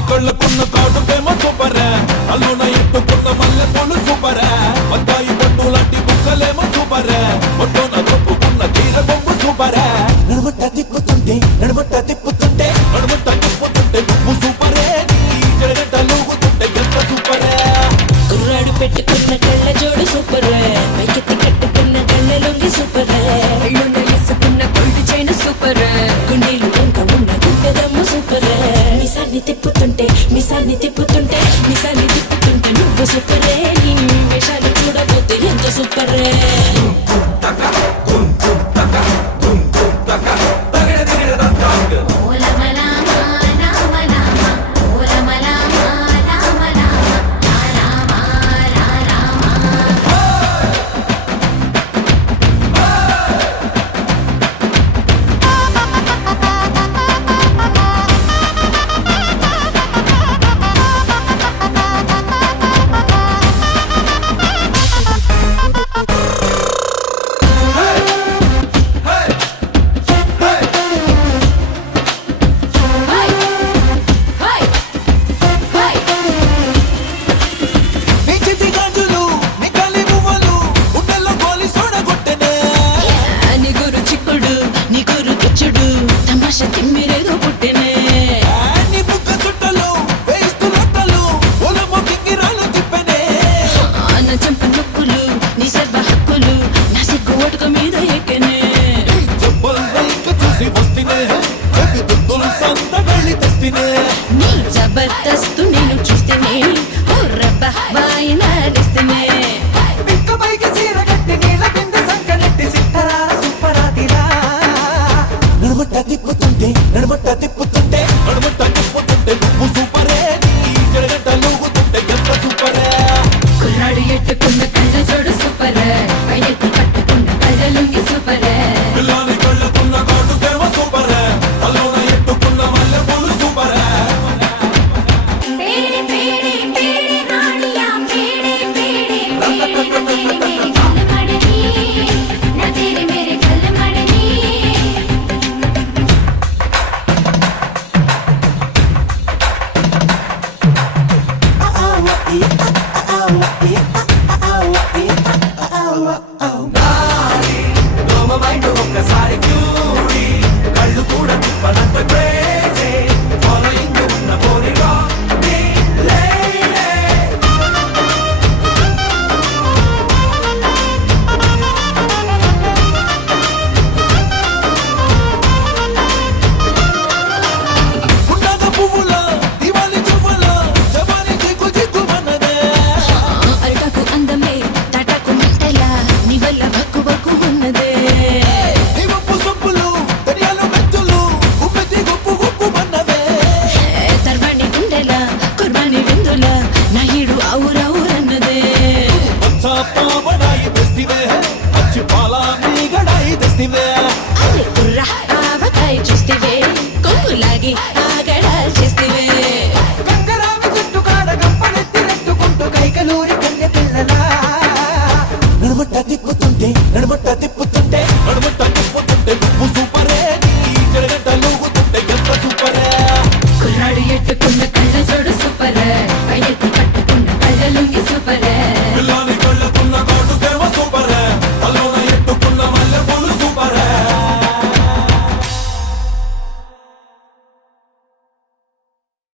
కళ్ళకున్న కాటుకేమో సూపరే అల్లున ఎత్తుకున్న మల్లె పూలు సూపరే బత్తాయి పండు లాంటి బుక్కలేమో సూపరే ఒట్టున దొప్పుకున్న చీర బొమ్ము సూపరే నడుమట్ట తిప్పుతుంటే నువ్వు సూపరే జడగంట లూగుతుంటే ఎంత సూపరే కుర్రాడు పెట్టుకున్న కళ్ళ జోడు సూపరే పైకెత్తి కట్టుకున్న కళ్ళ లొంగి సూపరే కళ్ళున్న ఇసుకున్న కొల్టి చైన్ సూపరే గుండెలు వెంక ఉన్న గుండెదమ్ము సూపరే మిసాన్ని తిప్పుతుంటే నువ్వు సూపరే నీ వేషాలు చూడబోతే ఎంత సూపరే నీ జబర్దస్తు నేను చూస్తేనే ఓ రబ్బా వాయిన డిస్తేనే నడుమట్ట తిప్పుతుంటే నువ్వు సూపరే జడగంట లూగుతుంటే ఎంత సూపరే కుర్రాడు ఎట్టుకున్న కళ్ళ జోడు సూపరే పైకి కట్టుకున్న కళ్ళ లొంగి సూపరే పిల్లాని కళ్ళకున్న కాటుకేమో సూపరే అల్లున ఎత్తుకున్న మల్లె పూలు సూపరే ఒక్కసారి క్యూరీ కళ్ళు కూడా తిప్పనంత క్రేజీ ఫాలోయింగ్ ఉన్న పోరిగా ఉండగా పువ్వుల దివాలి చువ్వల జవాని జిగ్గు జిగ్గు మన్నదే అరటకు అందమే తటకు మంటలా నీ వల్ల వక్కు వక్కు ఉన్నదే తర్వాణి గుండెల కుర్బాని విందుల నా హీడు ఔరన్నదే